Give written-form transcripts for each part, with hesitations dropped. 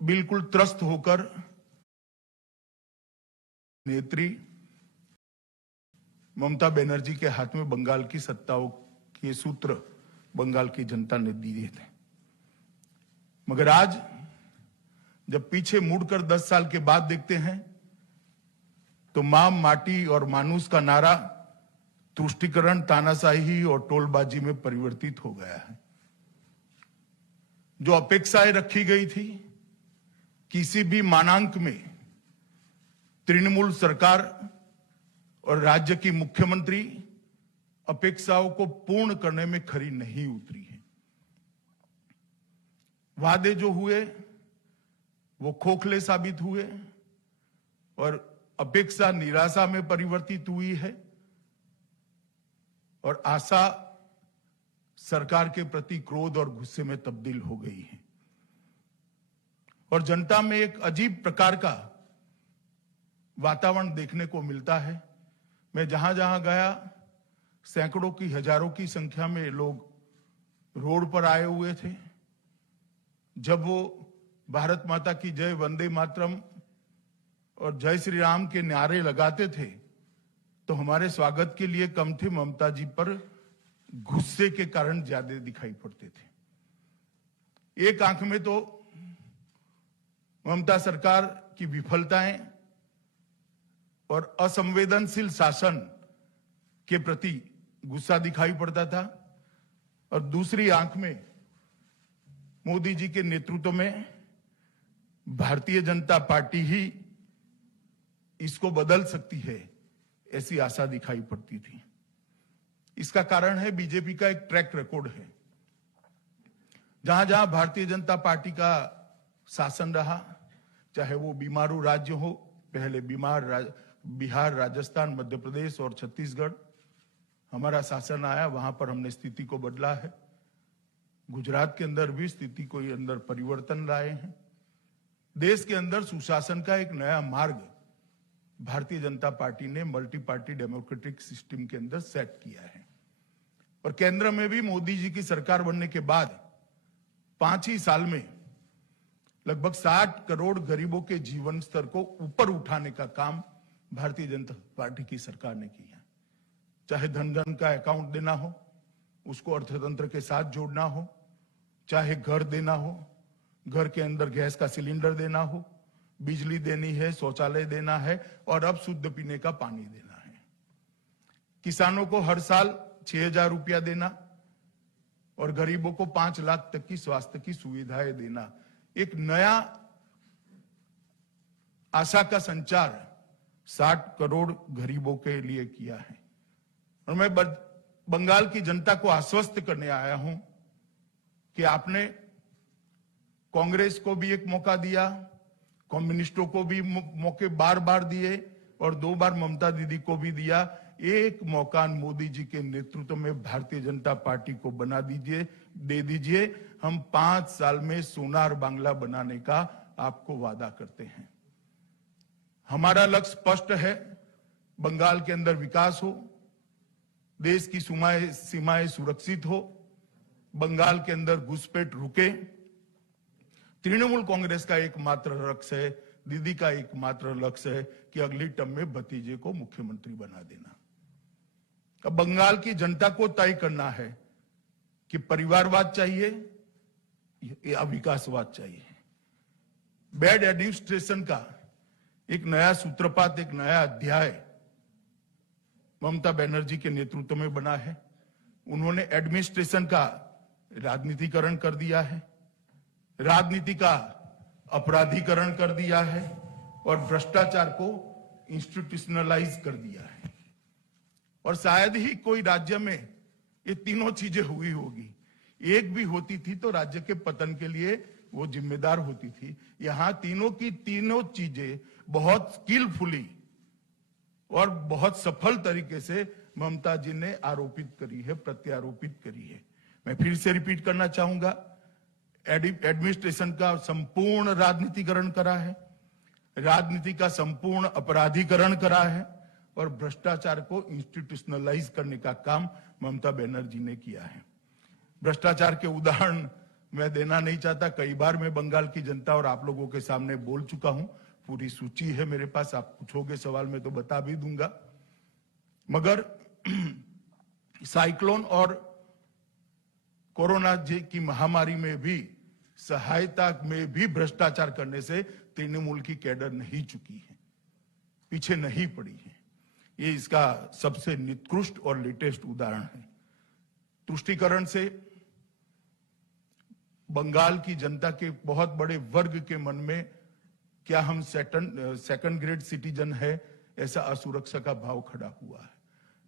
बिल्कुल त्रस्त होकर नेत्री ममता बनर्जी के हाथ में बंगाल की सत्ताओं के सूत्र बंगाल की जनता ने दिए थे। मगर आज जब पीछे मुड़कर 10 साल के बाद देखते हैं तो मां, माटी और मानुस का नारा तुष्टीकरण, तानाशाही और टोलबाजी में परिवर्तित हो गया है। जो अपेक्षाएं रखी गई थी किसी भी मानांक में तृणमूल सरकार और राज्य की मुख्यमंत्री अपेक्षाओं को पूर्ण करने में खरी नहीं उतरी है। वादे जो हुए वो खोखले साबित हुए और अपेक्षा निराशा में परिवर्तित हुई है और आशा सरकार के प्रति क्रोध और गुस्से में तब्दील हो गई है और जनता में एक अजीब प्रकार का वातावरण देखने को मिलता है। मैं जहां जहां गया सैकड़ों की, हजारों की संख्या में लोग रोड पर आए हुए थे। जब वो भारत माता की जय, वंदे मातरम और जय श्री राम के नारे लगाते थे तो हमारे स्वागत के लिए कम थे, ममता जी पर गुस्से के कारण ज्यादा दिखाई पड़ते थे। एक आंख में तो ममता सरकार की विफलताएं और असंवेदनशील शासन के प्रति गुस्सा दिखाई पड़ता था और दूसरी आंख में मोदी जी के नेतृत्व में भारतीय जनता पार्टी ही इसको बदल सकती है, ऐसी आशा दिखाई पड़ती थी। इसका कारण है बीजेपी का एक ट्रैक रिकॉर्ड है। जहां जहां भारतीय जनता पार्टी का शासन रहा, चाहे वो बीमारू राज्य हो, पहले बिहार, राजस्थान, मध्य प्रदेश और छत्तीसगढ़ हमारा शासन आया, वहां पर हमने स्थिति को बदला है। गुजरात के अंदर भी स्थिति को अंदर परिवर्तन लाए हैं। देश के अंदर सुशासन का एक नया मार्ग भारतीय जनता पार्टी ने मल्टी पार्टी डेमोक्रेटिक सिस्टम के अंदर सेट किया है और केंद्र में भी मोदी जी की सरकार बनने के बाद 5 ही साल में लगभग 60 करोड़ गरीबों के जीवन स्तर को ऊपर उठाने का काम भारतीय जनता पार्टी की सरकार ने किया। चाहे धन धन का अकाउंट देना हो, उसको अर्थतंत्र के साथ जोड़ना हो, चाहे घर देना हो, घर के अंदर गैस का सिलेंडर देना हो, बिजली देनी है, शौचालय देना है और अब शुद्ध पीने का पानी देना है। किसानों को हर साल 6,000 रुपया देना और गरीबों को 5 लाख तक की स्वास्थ्य की सुविधाएं देना, एक नया आशा का संचार 60 करोड़ गरीबों के लिए किया है। और मैं बंगाल की जनता को आश्वस्त करने आया हूं कि आपने कांग्रेस को भी एक मौका दिया, कम्युनिस्टों को भी मौके बार बार दिए और 2 बार ममता दीदी को भी दिया। एक मौका मोदी जी के नेतृत्व में भारतीय जनता पार्टी को दे दीजिए। हम 5 साल में सोनार बांग्ला बनाने का आपको वादा करते हैं। हमारा लक्ष्य स्पष्ट है, बंगाल के अंदर विकास हो, देश की सीमाएं सुरक्षित हो, बंगाल के अंदर घुसपैठ रुके। तृणमूल कांग्रेस का एकमात्र लक्ष्य है, दीदी का एकमात्र लक्ष्य है कि अगली टर्म में भतीजे को मुख्यमंत्री बना देना। अब बंगाल की जनता को तय करना है कि परिवारवाद चाहिए या विकासवाद चाहिए। बैड एडमिनिस्ट्रेशन का एक नया सूत्रपात, एक नया अध्याय ममता बनर्जी के नेतृत्व में बना है। उन्होंने एडमिनिस्ट्रेशन का राजनीतिकरण कर दिया है, राजनीति का अपराधीकरण कर दिया है और भ्रष्टाचार को इंस्टीट्यूशनलाइज कर दिया है। और शायद ही कोई राज्य में ये तीनों चीजें हुई होगी। एक भी होती थी तो राज्य के पतन के लिए वो जिम्मेदार होती थी। यहां तीनों की तीनों चीजें बहुत स्किलफुली और बहुत सफल तरीके से ममता जी ने आरोपित करी है, प्रत्यारोपित करी है। मैं फिर से रिपीट करना चाहूंगा, एडमिनिस्ट्रेशन का संपूर्ण राजनीतिकरण करा है, राजनीति का संपूर्ण अपराधीकरण करा है और भ्रष्टाचार को इंस्टीट्यूशनलाइज करने का काम ममता बनर्जी ने किया है। भ्रष्टाचार के उदाहरण मैं देना नहीं चाहता। कई बार मैं बंगाल की जनता और आप लोगों के सामने बोल चुका हूं, पूरी सूची है मेरे पास, आप पूछोगे सवाल में तो बता भी दूंगा। मगर साइक्लोन और कोरोना की महामारी में भी सहायता में भी भ्रष्टाचार करने से तृणमूल की कैडर नहीं चुकी है, पीछे नहीं पड़ी है। ये इसका सबसे निकृष्ट और लेटेस्ट उदाहरण है। तुष्टीकरण से बंगाल की जनता के बहुत बड़े वर्ग के मन में क्या हम सेकंड ग्रेड सिटीजन है, ऐसा असुरक्षा का भाव खड़ा हुआ है।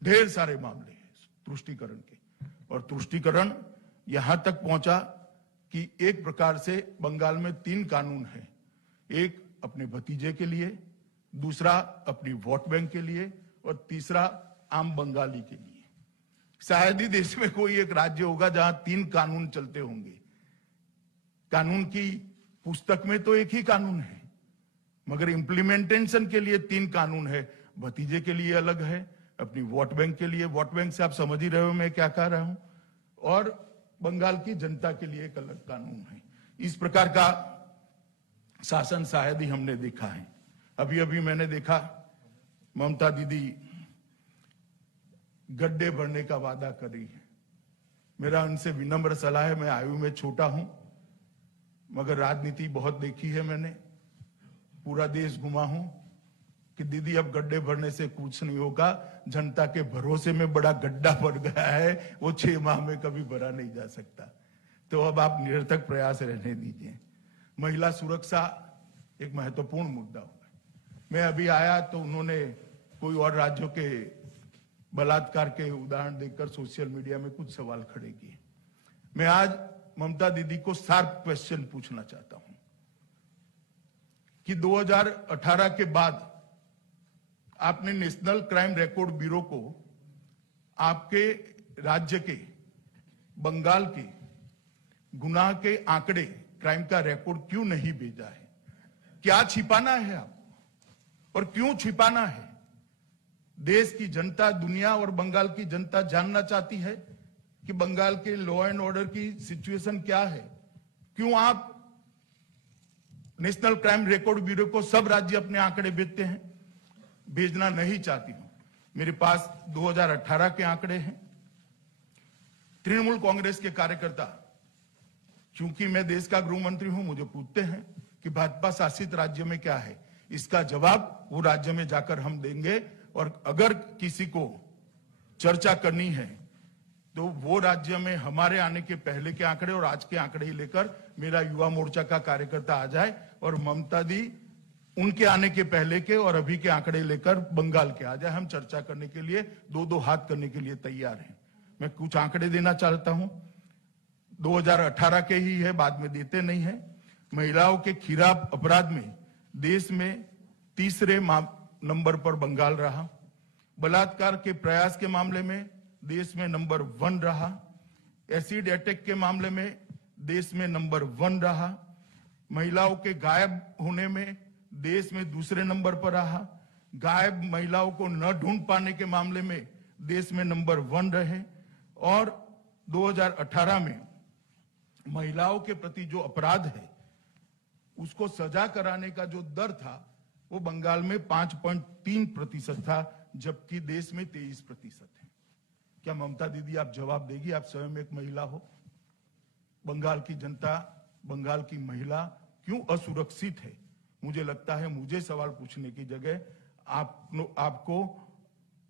ढेर सारे मामले हैं तुष्टीकरण के, और तुष्टीकरण यहां तक पहुंचा कि एक प्रकार से बंगाल में 3 कानून हैं, एक अपने भतीजे के लिए, दूसरा अपनी वोट बैंक के लिए, और तीसरा आम बंगाली के लिए। शायद ही देश में कोई एक राज्य होगा जहां 3 कानून चलते होंगे। कानून की पुस्तक में तो एक ही कानून है, मगर इंप्लीमेंटेशन के लिए 3 कानून है। भतीजे के लिए अलग है, अपनी वोट बैंक के लिए, वोट बैंक से आप समझ ही रहे हो मैं क्या कह रहा हूं, और बंगाल की जनता के लिए एक अलग कानून है। इस प्रकार का शासन शायद ही हमने देखा है। अभी अभी मैंने देखा ममता दीदी गड्ढे भरने का वादा कर रही है। मेरा उनसे विनम्र सलाह है, मैं आयु में छोटा हूं मगर राजनीति बहुत देखी है मैंने, पूरा देश घुमा हूं, कि दीदी अब गड्ढे भरने से कुछ नहीं होगा, जनता के भरोसे में बड़ा गड्ढा भर गया है, वो 6 माह में कभी भरा नहीं जा सकता। तो अब आप निरर्थक प्रयास रहने दीजिए। महिला सुरक्षा एक महत्वपूर्ण मुद्दा होगा। मैं अभी आया तो उन्होंने कोई और राज्यों के बलात्कार के उदाहरण देकर सोशल मीडिया में कुछ सवाल खड़े किए। मैं आज ममता दीदी को शार्प क्वेश्चन पूछना चाहता हूं कि 2018 के बाद आपने नेशनल क्राइम रिकॉर्ड ब्यूरो को आपके राज्य के, बंगाल के गुनाह के आंकड़े, क्राइम का रिकॉर्ड क्यों नहीं भेजा है? क्या छिपाना है आपको, और क्यों छिपाना है? देश की जनता, दुनिया और बंगाल की जनता जानना चाहती है कि बंगाल के लॉ एंड ऑर्डर की सिचुएशन क्या है। क्यों आप नेशनल क्राइम रिकॉर्ड ब्यूरो को सब राज्य अपने आंकड़े भेजते हैं? भेजना नहीं चाहती हूं। मेरे पास 2018 के आंकड़े हैं। तृणमूल कांग्रेस के कार्यकर्ता, चूंकि मैं देश का गृह मंत्री हूं, मुझे पूछते हैं कि भाजपा शासित राज्य में क्या है। इसका जवाब वो राज्य में जाकर हम देंगे, और अगर किसी को चर्चा करनी है तो वो राज्य में हमारे आने के पहले के आंकड़े और आज के आंकड़े ही लेकर मेरा युवा मोर्चा का कार्यकर्ता आ जाए, और ममता दी उनके आने के पहले के और अभी के आंकड़े लेकर बंगाल के आ जाए। हम चर्चा करने के लिए 2-2 हाथ करने के लिए तैयार हैं। मैं कुछ आंकड़े देना चाहता हूं, 2018 के ही है, बाद में देते नहीं है। महिलाओं के खिलाफ अपराध में देश में 3रे नंबर पर बंगाल रहा। बलात्कार के प्रयास के मामले में देश में नंबर 1 रहा। एसिड अटैक के मामले में देश में नंबर 1 रहा। महिलाओं के गायब होने में देश में 2रे नंबर पर रहा। गायब महिलाओं को न ढूंढ पाने के मामले में देश में नंबर 1 रहे। और 2018 में महिलाओं के प्रति जो अपराध है उसको सजा कराने का जो दर था वो बंगाल में 5.3% था, जबकि देश में 23% है। क्या ममता दीदी आप जवाब देगी? आप स्वयं एक महिला हो। बंगाल की जनता, बंगाल की महिला क्यों असुरक्षित है? मुझे लगता है मुझे सवाल पूछने की जगह आपको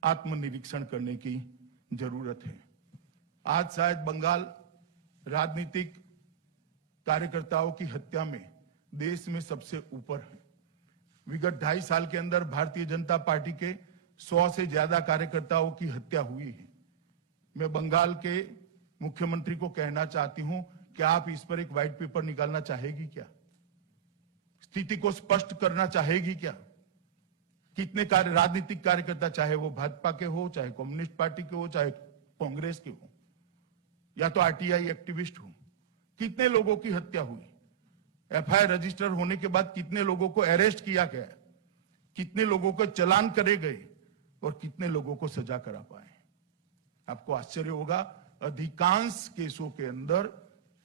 आत्मनिरीक्षण करने की जरूरत है। आज शायद बंगाल राजनीतिक कार्यकर्ताओं की हत्या में देश में सबसे ऊपर है। विगत 2.5 साल के अंदर भारतीय जनता पार्टी के 100 से ज्यादा कार्यकर्ताओं की हत्या हुई है। मैं बंगाल के मुख्यमंत्री को कहना चाहती हूं कि आप इस पर एक व्हाइट पेपर निकालना चाहेगी क्या? स्थिति को स्पष्ट करना चाहेगी क्या? कितने राजनीतिक कार्यकर्ता, चाहे वो भाजपा के हो, चाहे कम्युनिस्ट पार्टी के हो, चाहे कांग्रेस के हो, या तो आरटीआई एक्टिविस्ट हो, कितने लोगों की हत्या हुई? एफआईआर रजिस्टर होने के बाद कितने लोगों को अरेस्ट किया गया, कितने लोगों को चालान करे गए और कितने लोगों को सजा करा पाए? आपको आश्चर्य होगा, अधिकांश केसों के अंदर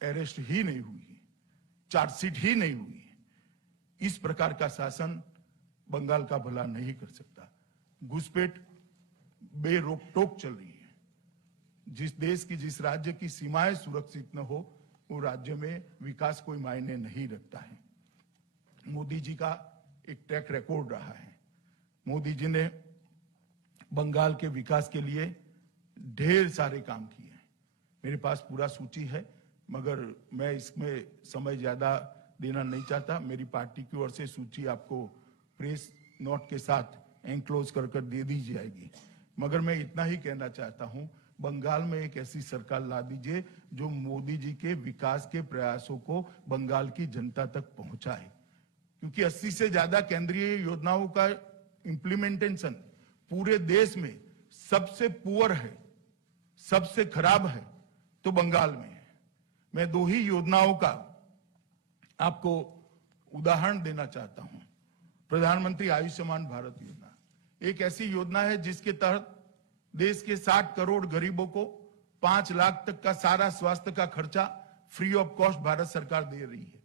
अरेस्ट ही नहीं हुई है, चार्जशीट ही नहीं हुई है। इस प्रकार का शासन बंगाल का भला नहीं कर सकता। घुसपैठ बेरोक टोक चल रही है। जिस देश की, जिस राज्य की सीमाएं सुरक्षित न हो, वो राज्य में विकास कोई मायने नहीं रखता है। मोदी जी का एक ट्रैक रिकॉर्ड रहा है। मोदी जी ने बंगाल के विकास के लिए ढेर सारे काम किए हैं। मेरे पास पूरा सूची है, मगर मैं इसमें समय ज्यादा देना नहीं चाहता। मेरी पार्टी की ओर से सूची आपको प्रेस नोट के साथ एनक्लोज कर दे दी जाएगी। मगर मैं इतना ही कहना चाहता हूं, बंगाल में एक ऐसी सरकार ला दीजिए जो मोदी जी के विकास के प्रयासों को बंगाल की जनता तक पहुंचाए, क्योंकि 80 से ज्यादा केंद्रीय योजनाओं का इंप्लीमेंटेशन पूरे देश में सबसे पुअर है, सबसे खराब है तो बंगाल में है। मैं 2 ही योजनाओं का आपको उदाहरण देना चाहता हूं। प्रधानमंत्री आयुष्मान भारत योजना एक ऐसी योजना है जिसके तहत देश के 60 करोड़ गरीबों को 5 लाख तक का सारा स्वास्थ्य का खर्चा फ्री ऑफ कॉस्ट भारत सरकार दे रही है।